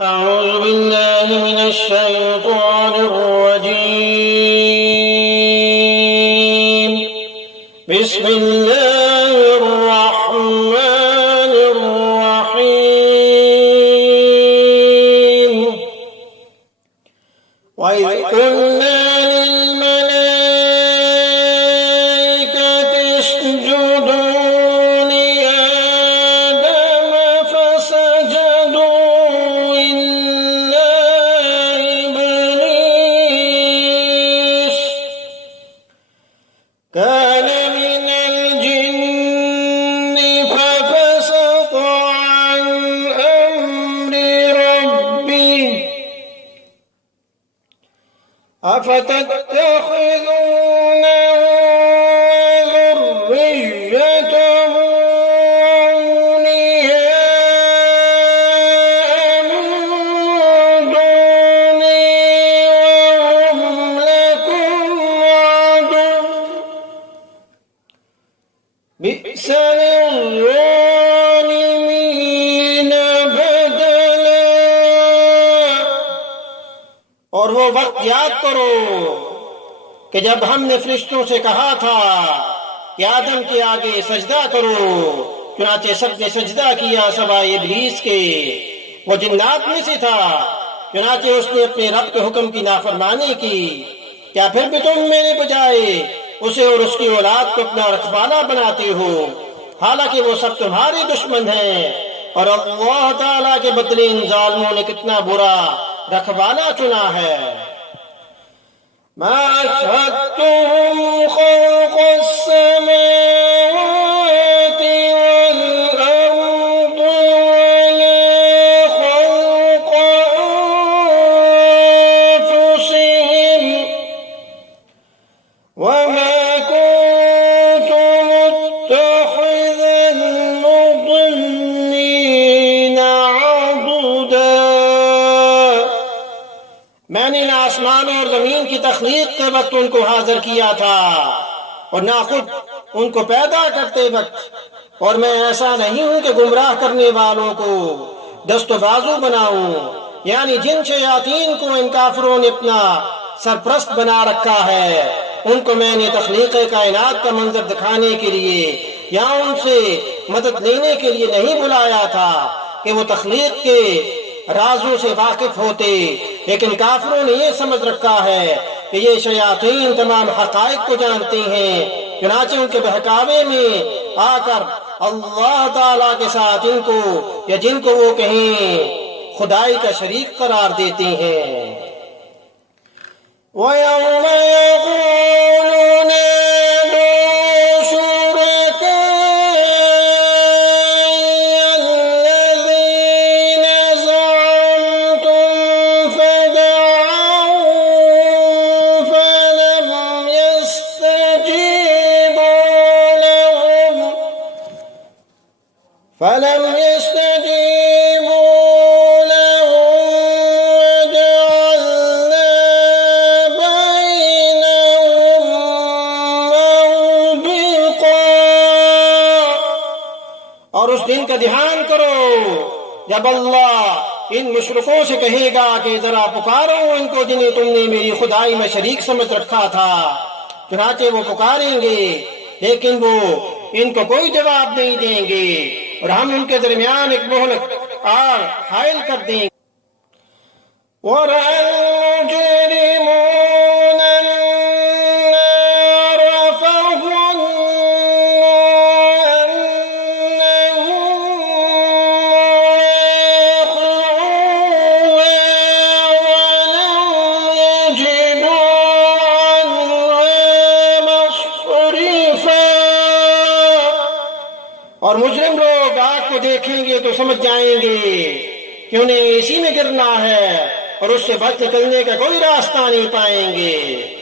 أعوذ بالله من الشيطان الرجيم بسم الله الرحمن الرحيم وإذ قلنا للملائكة اسجدوا لآدم فسجدوا إلا إبليس كان من الجن ففسق عن أمر ربه أفتتخذونه وذريته أولياء من دوني وهم لكم عدو بئس للظالمين بدلا। और वो वक्त याद करो कि जब हमने फरिश्तों से कहा था कि आदम के आगे सजदा करो, चुनाचे सबने सजदा किया सवाए इब्लीस के। वो जिन्नात में से था, चुनाचे उसने अपने रब के हुक्म की नाफरमानी की। क्या फिर भी तुम मेरे बजाय उसे और उसकी औलाद को अपना रखवाला बनाते हो, हालांकि वो सब तुम्हारे दुश्मन हैं। और अल्लाह ताला के बदले इन जालिमों ने कितना बुरा रखवाला चुना है। मा अशहदतुहुम खल्क़ अस्समावाति वल अर्दि वला खल्क़ अनफुसिहिम वमा कुन्तु मुत्तखिज़ल मुضल्लीन अदुदा। मैंने न आसमान और जमीन की तख्लीक के वक्त उनको हाजिर किया था और ना खुद उनको पैदा करते वक्त, और मैं ऐसा नहीं हूं कि गुमराह करने वालों को दस्तो बाजू बनाऊं। यानी जिन शयातीन को इन काफिरों ने अपना सरप्रस्त बना रखा है, उनको मैंने तख्लीक कायनात का मंजर दिखाने के लिए या उनसे मदद लेने के लिए नहीं बुलाया था कि वो तख्लीक के राजों से वाकिफ होते, लेकिन काफिरों ने ये समझ रखा है कि ये शयातीन तमाम हकायक को जानते हैं। चुनाचे उनके बहकावे में आकर अल्लाह ताला के साथ इनको या जिनको वो कहें खुदाई का शरीक करार देते हैं। वयौम यक़ूलून فلم يستجيبوا لهم وجعلنا بينهم موبقا। और उस दिन का ध्यान करो जब अल्लाह इन मुशरिकों से कहेगा कि जरा पुकारो इनको जिन्हें तुमने मेरी खुदाई में शरीक समझ रखा था। चुनाचे वो पुकारेंगे, लेकिन वो इनको कोई जवाब नहीं देंगे और हम उनके दरमियान एक मोहलत आग हायल कर देंगे। और मुजरिम लोग आग को देखेंगे तो समझ जाएंगे कि उन्हें इसी में गिरना है और उससे बच निकलने का कोई रास्ता नहीं पाएंगे।